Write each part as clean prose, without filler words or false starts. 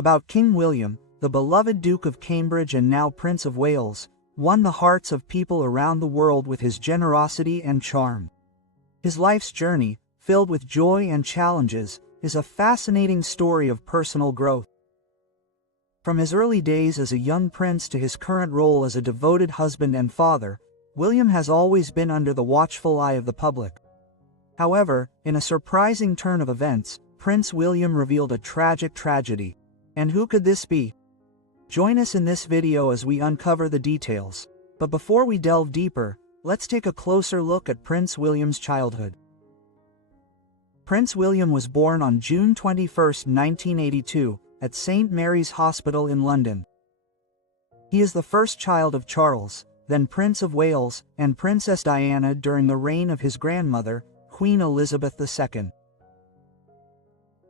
about King William, the beloved Duke of Cambridge and now Prince of Wales, won the hearts of people around the world with his generosity and charm. His life's journey, filled with joy and challenges, is a fascinating story of personal growth. From his early days as a young prince to his current role as a devoted husband and father, William has always been under the watchful eye of the public. However, in a surprising turn of events, Prince William revealed a tragic tragedy. And who could this be? Join us in this video as we uncover the details. But before we delve deeper, let's take a closer look at Prince William's childhood. Prince William was born on June 21, 1982, at St. Mary's Hospital in London. He is the first child of Charles, then Prince of Wales, and Princess Diana during the reign of his grandmother, Queen Elizabeth II.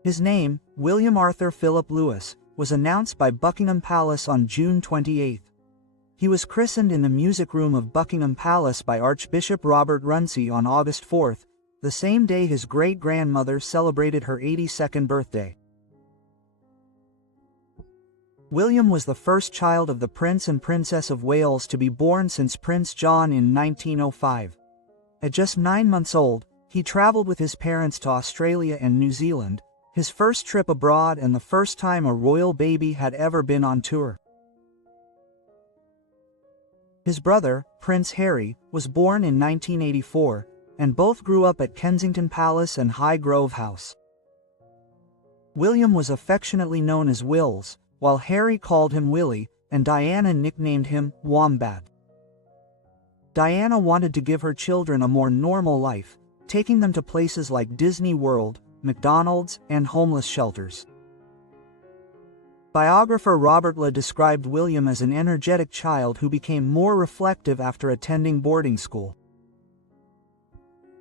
His name, William Arthur Philip Lewis, was announced by Buckingham Palace on June 28. He was christened in the music room of Buckingham Palace by Archbishop Robert Runcie on August 4, the same day his great-grandmother celebrated her 82nd birthday. William was the first child of the Prince and Princess of Wales to be born since Prince John in 1905. At just 9 months old, he traveled with his parents to Australia and New Zealand, his first trip abroad and the first time a royal baby had ever been on tour. His brother, Prince Harry, was born in 1984, and both grew up at Kensington Palace and Highgrove House. William was affectionately known as Wills, while Harry called him Willie, and Diana nicknamed him Wombat. Diana wanted to give her children a more normal life, taking them to places like Disney World, McDonald's, and homeless shelters. Biographer Robert Le described William as an energetic child who became more reflective after attending boarding school.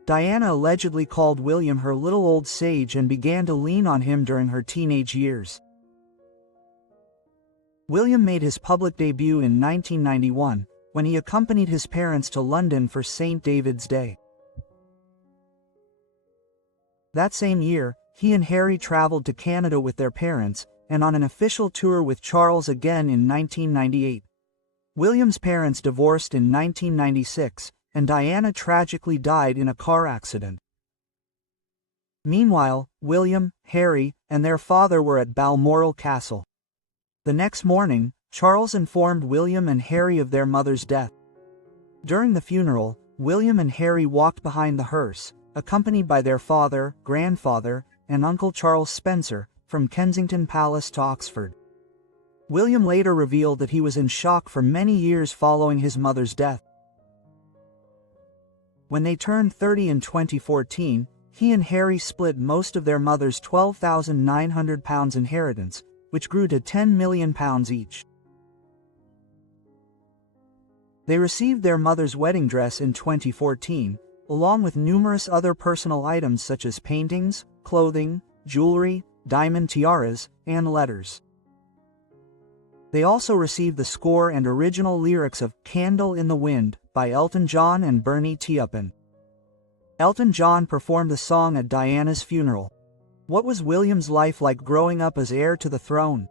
Diana allegedly called William her little old sage and began to lean on him during her teenage years. William made his public debut in 1991, when he accompanied his parents to London for St. David's Day. That same year, he and Harry traveled to Canada with their parents, and on an official tour with Charles again in 1998. William's parents divorced in 1996, and Diana tragically died in a car accident. Meanwhile, William, Harry, and their father were at Balmoral Castle. The next morning, Charles informed William and Harry of their mother's death. During the funeral, William and Harry walked behind the hearse, accompanied by their father, grandfather, and Uncle Charles Spencer, from Kensington Palace to Oxford. William later revealed that he was in shock for many years following his mother's death. When they turned 30 in 2014, he and Harry split most of their mother's £12,900 inheritance, which grew to £10 million each. They received their mother's wedding dress in 2014, along with numerous other personal items such as paintings, clothing, jewelry, diamond tiaras, and letters. They also received the score and original lyrics of "Candle in the Wind" by Elton John and Bernie Taupin. Elton John performed the song at Diana's funeral. What was William's life like growing up as heir to the throne?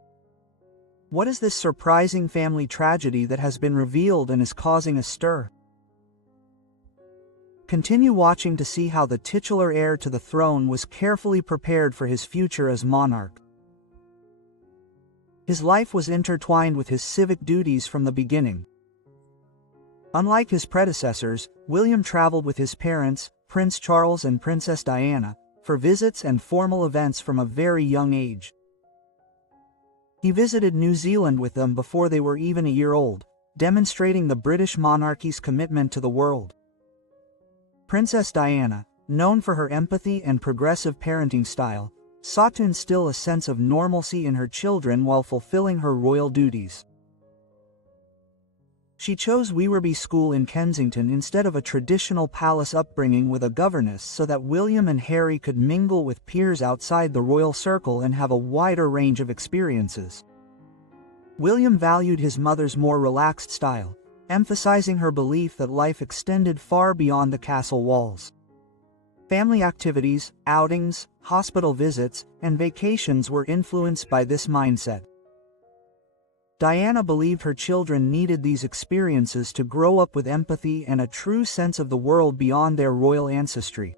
What is this surprising family tragedy that has been revealed and is causing a stir? Continue watching to see how the titular heir to the throne was carefully prepared for his future as monarch. His life was intertwined with his civic duties from the beginning. Unlike his predecessors, William traveled with his parents, Prince Charles and Princess Diana, for visits and formal events from a very young age. He visited New Zealand with them before they were even a year old, demonstrating the British monarchy's commitment to the world. Princess Diana, known for her empathy and progressive parenting style, sought to instill a sense of normalcy in her children while fulfilling her royal duties. She chose Wewerby School in Kensington instead of a traditional palace upbringing with a governess so that William and Harry could mingle with peers outside the royal circle and have a wider range of experiences. William valued his mother's more relaxed style, emphasizing her belief that life extended far beyond the castle walls. Family activities, outings, hospital visits, and vacations were influenced by this mindset. Diana believed her children needed these experiences to grow up with empathy and a true sense of the world beyond their royal ancestry.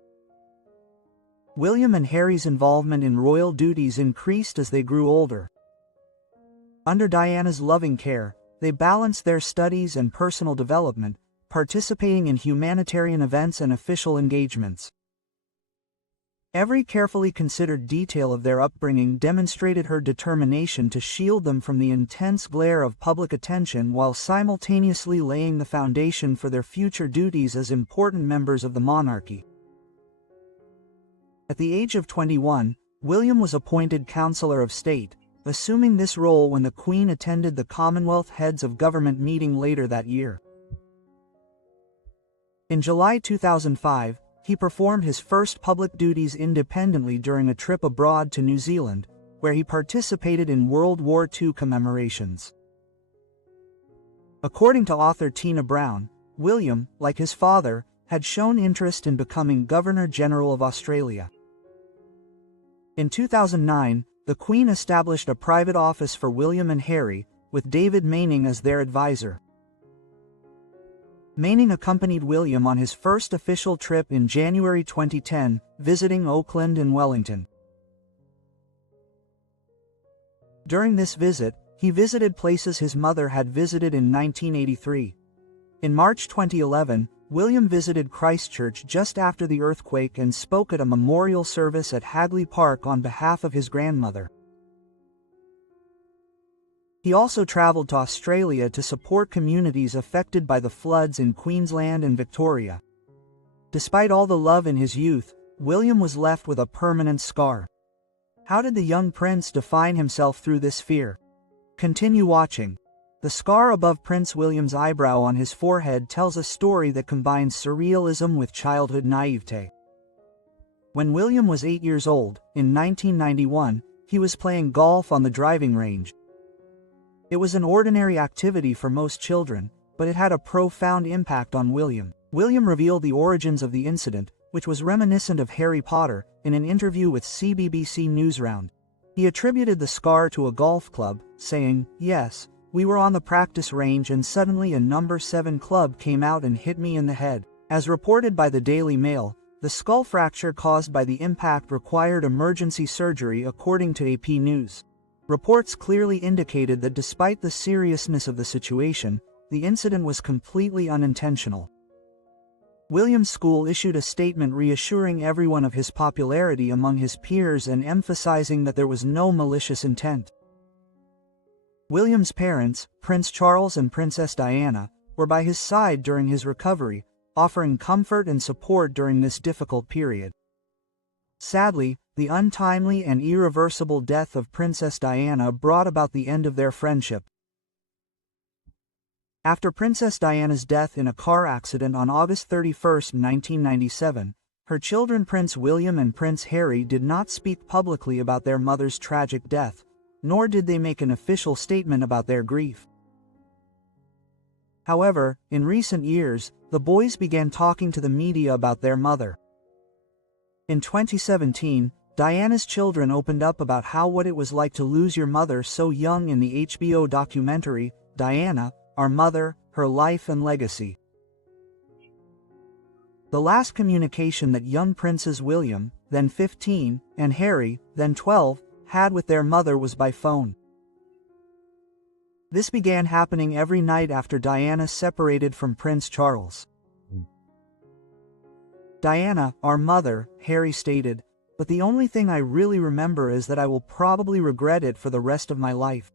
William and Harry's involvement in royal duties increased as they grew older. Under Diana's loving care, they balanced their studies and personal development, participating in humanitarian events and official engagements. Every carefully considered detail of their upbringing demonstrated her determination to shield them from the intense glare of public attention while simultaneously laying the foundation for their future duties as important members of the monarchy. At the age of 21, William was appointed Counselor of State, assuming this role when the Queen attended the Commonwealth Heads of Government meeting later that year. In July 2005, he performed his first public duties independently during a trip abroad to New Zealand, where he participated in World War II commemorations. According to author Tina Brown, William, like his father, had shown interest in becoming Governor-General of Australia. In 2009, the Queen established a private office for William and Harry, with David Manning as their advisor. Manning accompanied William on his first official trip in January 2010, visiting Auckland and Wellington. During this visit, he visited places his mother had visited in 1983. In March 2011, William visited Christchurch just after the earthquake and spoke at a memorial service at Hagley Park on behalf of his grandmother. He also traveled to Australia to support communities affected by the floods in Queensland and Victoria. Despite all the love in his youth, William was left with a permanent scar. How did the young prince define himself through this fear? Continue watching. The scar above Prince William's eyebrow on his forehead tells a story that combines surrealism with childhood naivete. When William was 8 years old, in 1991, he was playing golf on the driving range. It was an ordinary activity for most children, but it had a profound impact on William. William revealed the origins of the incident, which was reminiscent of Harry Potter, in an interview with CBBC Newsround. He attributed the scar to a golf club, saying, "Yes, we were on the practice range and suddenly a number 7 club came out and hit me in the head." As reported by the Daily Mail, the skull fracture caused by the impact required emergency surgery according to AP News. Reports clearly indicated that despite the seriousness of the situation, the incident was completely unintentional. William's school issued a statement reassuring everyone of his popularity among his peers and emphasizing that there was no malicious intent. William's parents, Prince Charles and Princess Diana, were by his side during his recovery, offering comfort and support during this difficult period. Sadly, the untimely and irreversible death of Princess Diana brought about the end of their friendship. After Princess Diana's death in a car accident on August 31, 1997, her children Prince William and Prince Harry did not speak publicly about their mother's tragic death, nor did they make an official statement about their grief. However, in recent years, the boys began talking to the media about their mother. In 2017, Diana's children opened up about what it was like to lose your mother so young in the HBO documentary, Diana, Our Mother, Her Life and Legacy. The last communication that young princes William, then 15, and Harry, then 12, had with their mother was by phone. This began happening every night after Diana separated from Prince Charles. "Diana, our mother," Harry stated, "but the only thing I really remember is that I will probably regret it for the rest of my life."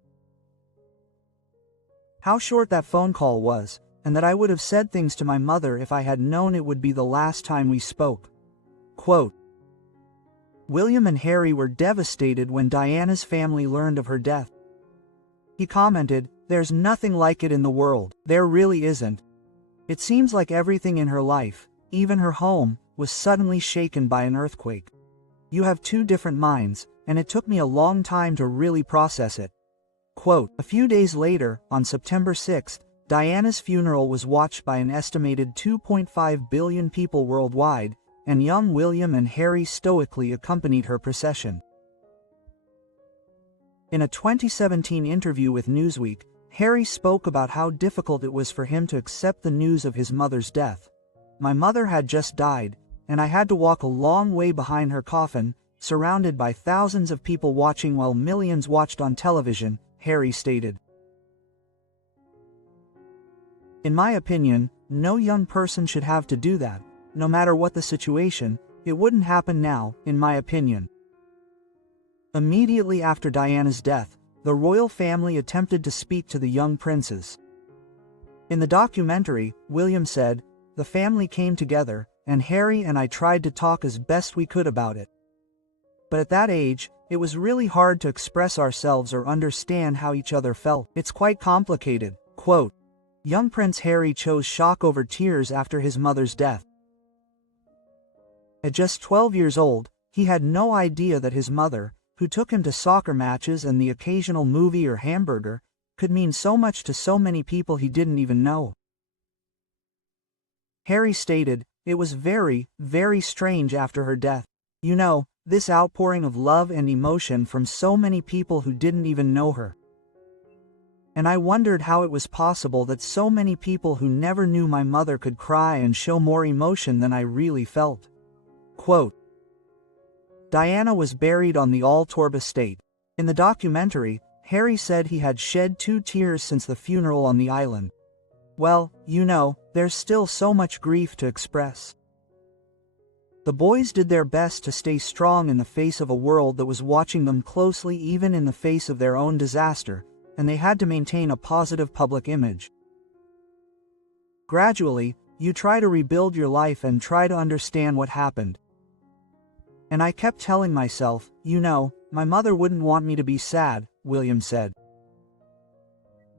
How short that phone call was, and that I would have said things to my mother if I had known it would be the last time we spoke. Quote, William and Harry were devastated when Diana's family learned of her death. He commented, "There's nothing like it in the world. There really isn't. It seems like everything in her life, even her home, was suddenly shaken by an earthquake. You have two different minds, and it took me a long time to really process it." Quote, a few days later, on September 6, Diana's funeral was watched by an estimated 2.5 billion people worldwide, and young William and Harry stoically accompanied her procession. In a 2017 interview with Newsweek, Harry spoke about how difficult it was for him to accept the news of his mother's death. "My mother had just died, and I had to walk a long way behind her coffin, surrounded by thousands of people watching while millions watched on television," Harry stated. "In my opinion, no young person should have to do that. No matter what the situation, it wouldn't happen now, in my opinion." Immediately after Diana's death, the royal family attempted to speak to the young princes. In the documentary, William said, "The family came together, and Harry and I tried to talk as best we could about it. But at that age, it was really hard to express ourselves or understand how each other felt. It's quite complicated." Quote, young Prince Harry chose shock over tears after his mother's death. At just 12 years old, he had no idea that his mother, who took him to soccer matches and the occasional movie or hamburger, could mean so much to so many people he didn't even know. Harry stated, "It was very, very strange after her death. You know, this outpouring of love and emotion from so many people who didn't even know her. And I wondered how it was possible that so many people who never knew my mother could cry and show more emotion than I really felt." Quote, Diana was buried on the Altorp estate. In the documentary, Harry said he had shed 2 tears since the funeral on the island. "Well, you know, there's still so much grief to express." The boys did their best to stay strong in the face of a world that was watching them closely even in the face of their own disaster, and they had to maintain a positive public image. "Gradually, you try to rebuild your life and try to understand what happened. And I kept telling myself, you know, my mother wouldn't want me to be sad," William said.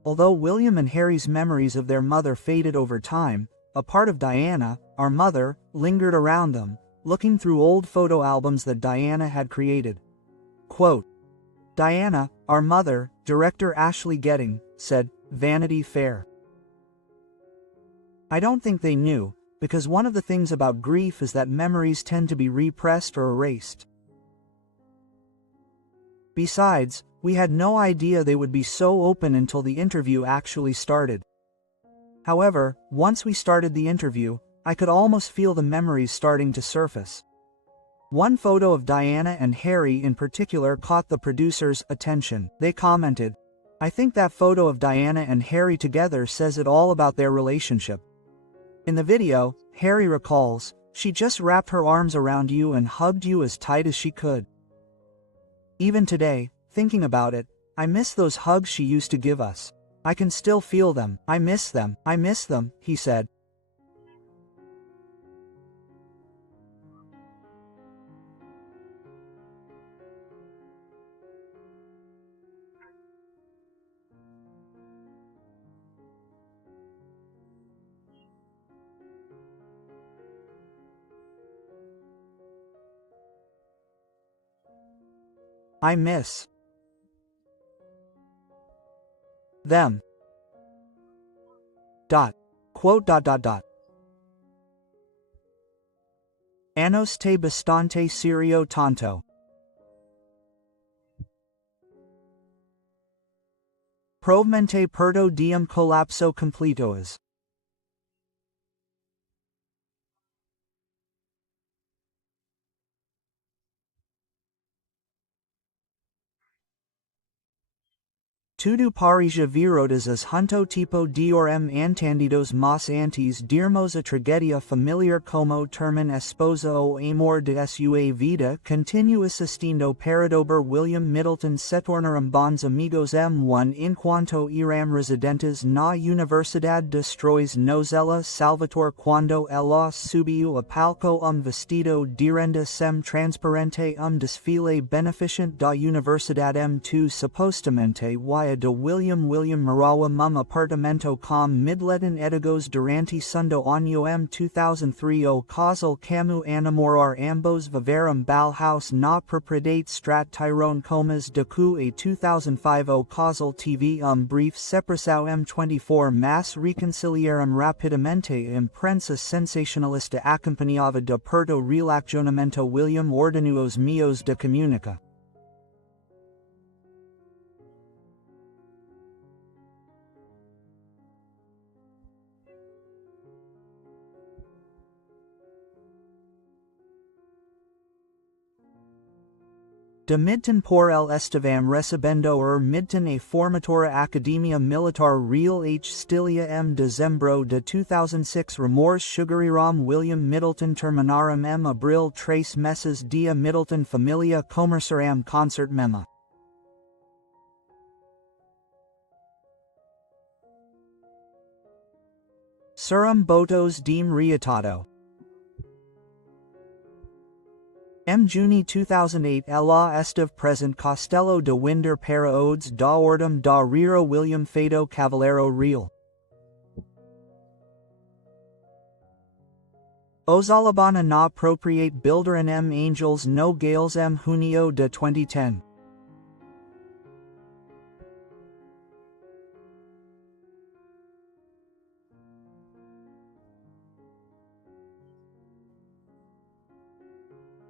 Although William and Harry's memories of their mother faded over time, a part of Diana, our mother, lingered around them, looking through old photo albums that Diana had created. Quote, Diana, our mother, director Ashley Getting, said, Vanity Fair. I don't think they knew, because one of the things about grief is that memories tend to be repressed or erased. Besides, we had no idea they would be so open until the interview actually started. However, once we started the interview, I could almost feel the memories starting to surface. One photo of Diana and Harry in particular caught the producers' attention. They commented, "I think that photo of Diana and Harry together says it all about their relationship." In the video, Harry recalls, "She just wrapped her arms around you and hugged you as tight as she could. Even today, thinking about it, I miss those hugs she used to give us. I can still feel them. I miss them, he said. I miss them. Quote. Anos te bastante serio tanto. Provamente perdo diem colapso completoas. Tudo parija virodas as junto tipo diorem antandidos mas antes dirmos a tragedia familiar como termen esposa o amor de sua vida continua assistindo paradober William Middleton setornaram bons amigos M1 enquanto iram residentes na Universidade destrois nozella Salvatore quando ela subiu a palco vestido de renda sem transparente desfile beneficente da Universidade M2 supostamente while Via de William Marawa mum apartamento com midletin edigos durante sundo año m 2003 o causal camu enamorar ambos viveram Bauhaus na propriedade strat Tyrone Comas de cu a 2005 o causal TV brief separação m24 mas reconciliaram rapidamente imprensa sensacionalista acompanhava de perto relacionamento William ordenou os meus de comunica. De midten por el estavam recebendo midten a formatura Academia Militar Real H. Stilia m dezembro de 2006 Remors Sugariram William Middleton terminaram m abril 3 meses dia Middleton Familia Comerceram Concert Mema. Suram Botos Deem Reatado. M. Juni 2008 Ela Esteve Present Costello de Winder para Odes da Ordem da Riro William Fado Cavaleiro Real. Os Alabana na Propriate Builderan M. Angels no Gales M. Junio de 2010.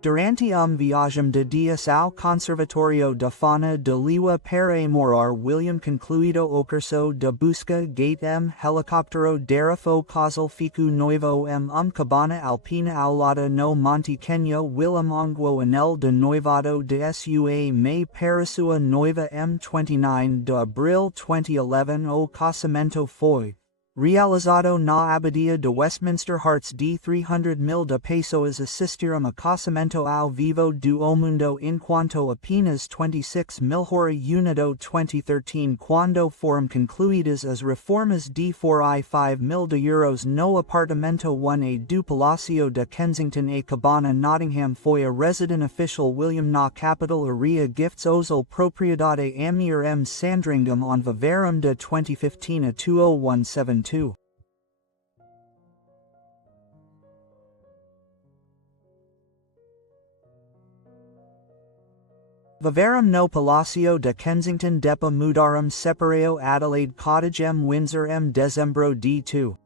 Durante viagem de dias ao Conservatorio da Fauna de Liwa para morar William concluído o curso de busca gate m helicóptero derifo causal fico noivo m cabana alpina ao lado no Monte Kenya Willem onguo anel de noivado de sua May para sua noiva m29 de abril 2011 o casamento foi realizado na Abadia de Westminster Hearts de 300,000 de pesos assistiram a casamento ao vivo do mundo enquanto apenas 26,000 hora unido 2013 quando foram concluídas as reformas de fora 5,000 de euros no apartamento 1A do Palácio de Kensington a Cabana Nottingham foi a resident official William na capital area gifts osal propriedade Amir M. Sandringham on Viveram de 2015 a 20172. Viveram no Palacio de Kensington depa mudaram separeo Adelaide Cottage m Windsor m dezembro d2.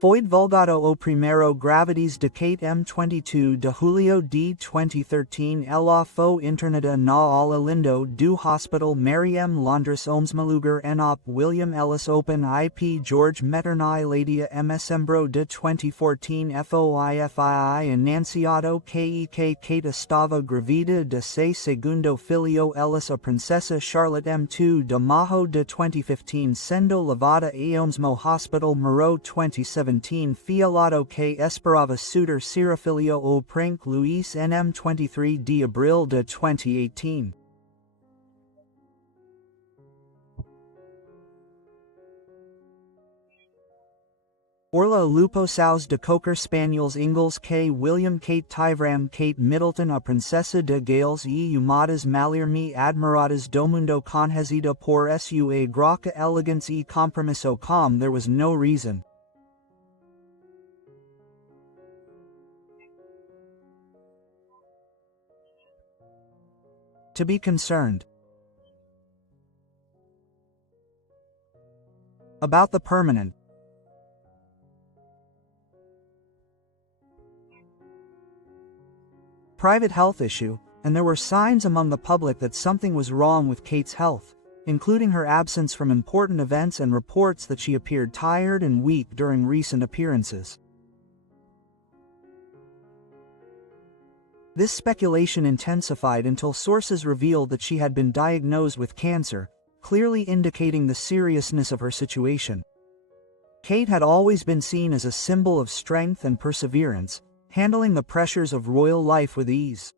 Foi divulgado o primeiro gravidez decate m22 de julho de 2013 ela foi internada na ala lindo do Hospital Mary M. Londres Omsmalugar Enop William Ellis Open IP George Maternai Ladia Msembro de 2014 FOIFII Anunciado KEK Kate estava grávida de seu segundo filho Ellis a Princesa Charlotte M2 de maio de 2015 sendo levada a Omsmo Hospital Moro 2017 Fialado que esperava suitor Serafilio o Prank Luis NM 23 de abril de 2018. Orla Lupo Sows de Cocker Spaniels Ingalls K. William Kate Tivram Kate Middleton a Princesa de Gales e Umadas Malirme Admiradas Domundo Conhecida por sua Graca Elegance e Compromisso com there was no reason to be concerned about the permanent private health issue, and there were signs among the public that something was wrong with Kate's health, including her absence from important events and reports that she appeared tired and weak during recent appearances. This speculation intensified until sources revealed that she had been diagnosed with cancer, clearly indicating the seriousness of her situation. Kate had always been seen as a symbol of strength and perseverance, handling the pressures of royal life with ease.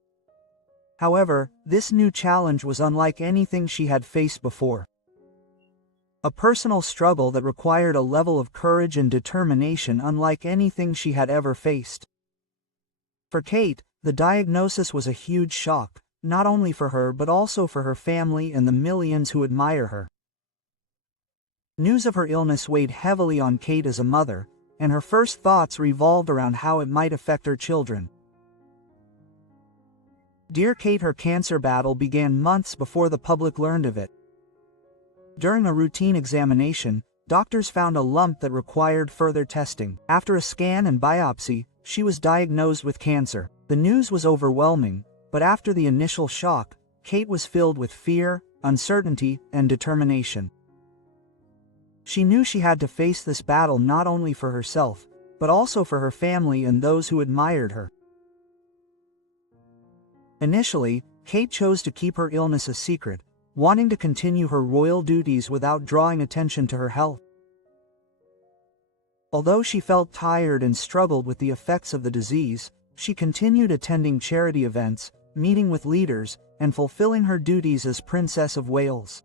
However, this new challenge was unlike anything she had faced before. A personal struggle that required a level of courage and determination unlike anything she had ever faced. For Kate, The diagnosis was a huge shock, not only for her but also for her family and the millions who admire her. News of her illness weighed heavily on Kate as a mother, and her first thoughts revolved around how it might affect her children. Dear Kate, her cancer battle began months before the public learned of it. During a routine examination, doctors found a lump that required further testing. After a scan and biopsy, she was diagnosed with cancer. The news was overwhelming, but after the initial shock, Kate was filled with fear, uncertainty, and determination. She knew she had to face this battle not only for herself, but also for her family and those who admired her. Initially, Kate chose to keep her illness a secret, wanting to continue her royal duties without drawing attention to her health. Although she felt tired and struggled with the effects of the disease, she continued attending charity events, meeting with leaders, and fulfilling her duties as Princess of Wales.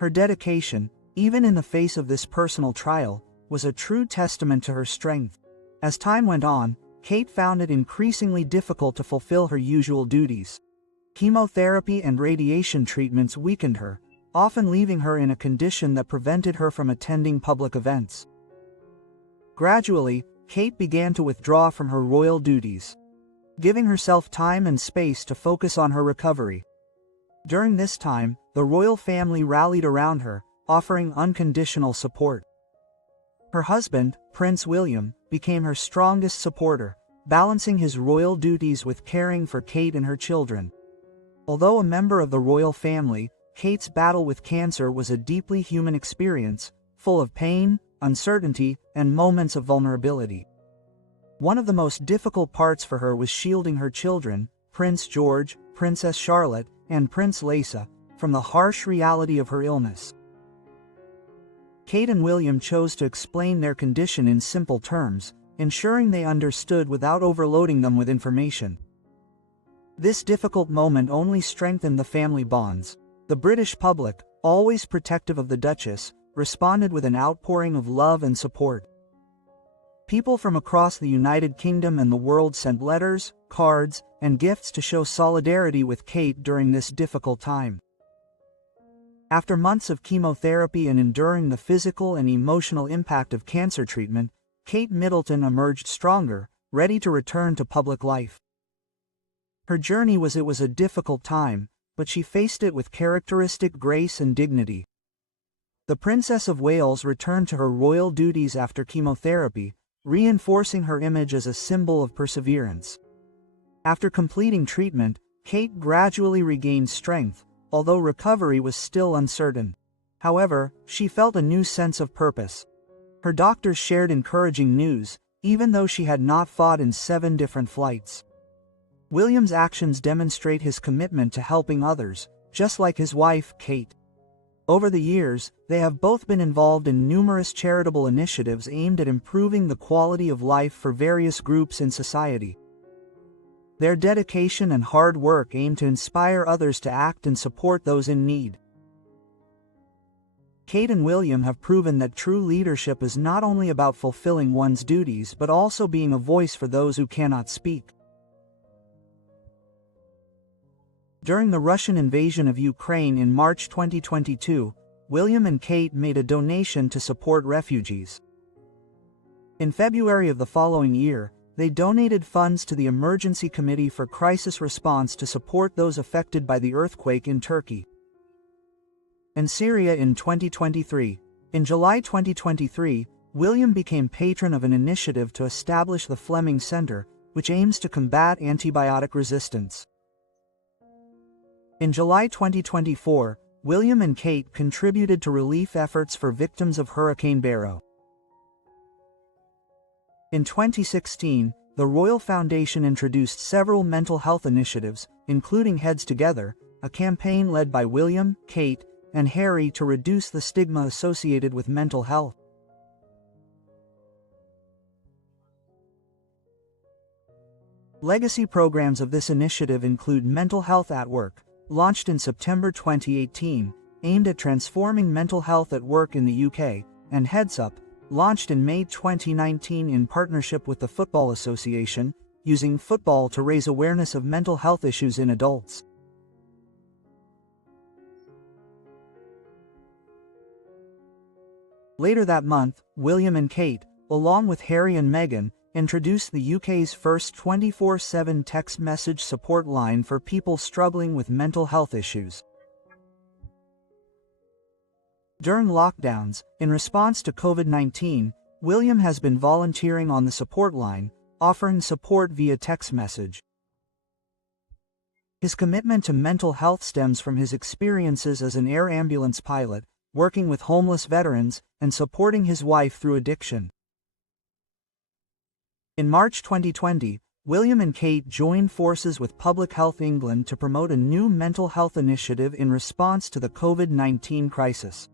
Her dedication, even in the face of this personal trial, was a true testament to her strength. As time went on, Kate found it increasingly difficult to fulfill her usual duties. Chemotherapy and radiation treatments weakened her, often leaving her in a condition that prevented her from attending public events. Gradually, Kate began to withdraw from her royal duties, giving herself time and space to focus on her recovery. During this time, the royal family rallied around her, offering unconditional support. Her husband, Prince William, became her strongest supporter, balancing his royal duties with caring for Kate and her children. Although a member of the royal family, Kate's battle with cancer was a deeply human experience, full of pain, uncertainty, and moments of vulnerability. One of the most difficult parts for her was shielding her children, Prince George, Princess Charlotte, and Prince Laisa, from the harsh reality of her illness. Kate and William chose to explain their condition in simple terms, ensuring they understood without overloading them with information. This difficult moment only strengthened the family bonds. The British public, always protective of the Duchess, responded with an outpouring of love and support. People from across the United Kingdom and the world sent letters, cards, and gifts to show solidarity with Kate during this difficult time. After months of chemotherapy and enduring the physical and emotional impact of cancer treatment, Kate Middleton emerged stronger, ready to return to public life. Her journey was a difficult time, but she faced it with characteristic grace and dignity. The Princess of Wales returned to her royal duties after chemotherapy, reinforcing her image as a symbol of perseverance. After completing treatment, Kate gradually regained strength, although recovery was still uncertain. However, she felt a new sense of purpose. Her doctors shared encouraging news, even though she had not fought in 7 different flights. William's actions demonstrate his commitment to helping others, just like his wife, Kate. Over the years, they have both been involved in numerous charitable initiatives aimed at improving the quality of life for various groups in society. Their dedication and hard work aim to inspire others to act and support those in need. Kate and William have proven that true leadership is not only about fulfilling one's duties but also being a voice for those who cannot speak. During the Russian invasion of Ukraine in March 2022, William and Kate made a donation to support refugees. In February of the following year, they donated funds to the Emergency Committee for Crisis Response to support those affected by the earthquake in Turkey and Syria in 2023. In July 2023, William became patron of an initiative to establish the Fleming Center, which aims to combat antibiotic resistance. In July 2024, William and Kate contributed to relief efforts for victims of Hurricane Beryl. In 2016, the Royal Foundation introduced several mental health initiatives, including Heads Together, a campaign led by William, Kate, and Harry to reduce the stigma associated with mental health. Legacy programs of this initiative include Mental Health at Work, launched in September 2018, aimed at transforming mental health at work in the UK, and Heads Up, launched in May 2019 in partnership with the Football Association, using football to raise awareness of mental health issues in adults. Later that month, William and Kate, along with Harry and Meghan, introduced the UK's first 24/7 text message support line for people struggling with mental health issues. During lockdowns, in response to COVID-19, William has been volunteering on the support line, offering support via text message. His commitment to mental health stems from his experiences as an air ambulance pilot, working with homeless veterans, and supporting his wife through addiction. In March 2020, William and Kate joined forces with Public Health England to promote a new mental health initiative in response to the COVID-19 crisis.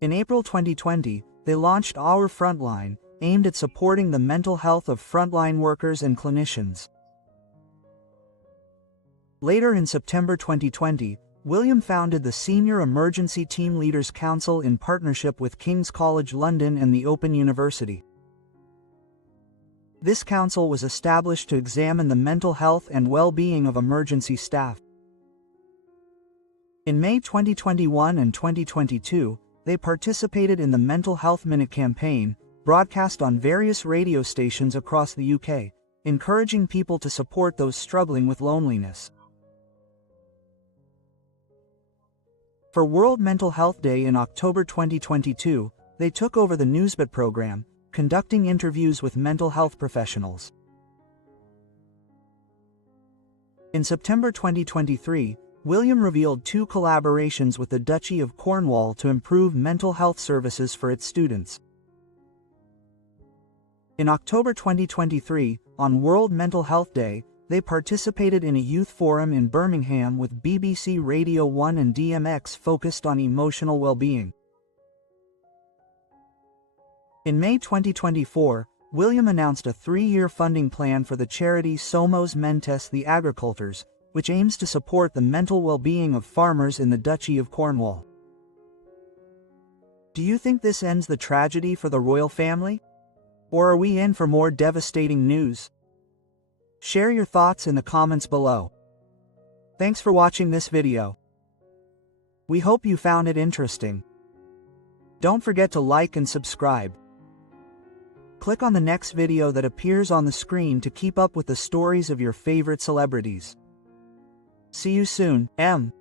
In April 2020, they launched Our Frontline, aimed at supporting the mental health of frontline workers and clinicians. Later in September 2020, William founded the Senior Emergency Team Leaders Council in partnership with King's College London and the Open University. This council was established to examine the mental health and well-being of emergency staff. In May 2021 and 2022, they participated in the Mental Health Minute campaign, broadcast on various radio stations across the UK, encouraging people to support those struggling with loneliness. For World Mental Health Day in October 2022, they took over the Newsbit program, conducting interviews with mental health professionals. In September 2023, William revealed 2 collaborations with the Duchy of Cornwall to improve mental health services for its students. In October 2023, on World Mental Health Day, they participated in a youth forum in Birmingham with BBC Radio 1 and DMX focused on emotional well-being. In May 2024, William announced a 3-year funding plan for the charity Somos Mentes the Agricultors, which aims to support the mental well-being of farmers in the Duchy of Cornwall. Do you think this ends the tragedy for the royal family? Or are we in for more devastating news? Share your thoughts in the comments below. Thanks for watching this video. We hope you found it interesting. Don't forget to like and subscribe. Click on the next video that appears on the screen to keep up with the stories of your favorite celebrities. See you soon, M.